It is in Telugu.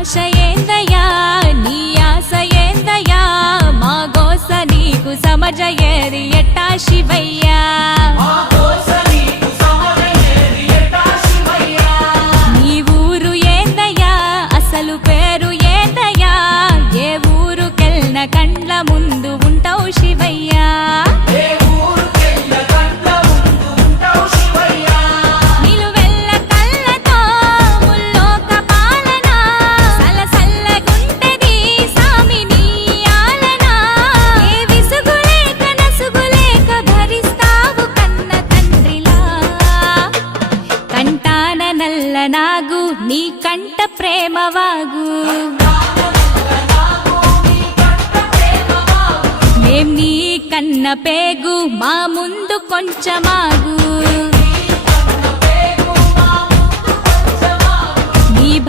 ఆశ ఏందయ్యా నీ ఆశ ఏందయ్యా మా గోస నీకు సమజయేది ఎట్టా శివయ్యా నీ ఊరు ఏందయ్యా అసలు పేరు ఏందయ్యా ఏ ఊరుకెళ్ళిన కండ్ల ముందు ఉంటావు శివయ్యా నాగు నీ కంట ప్రేమవాగు మేం నీ కన్న పేగు మా ముందు కొంచెమాగు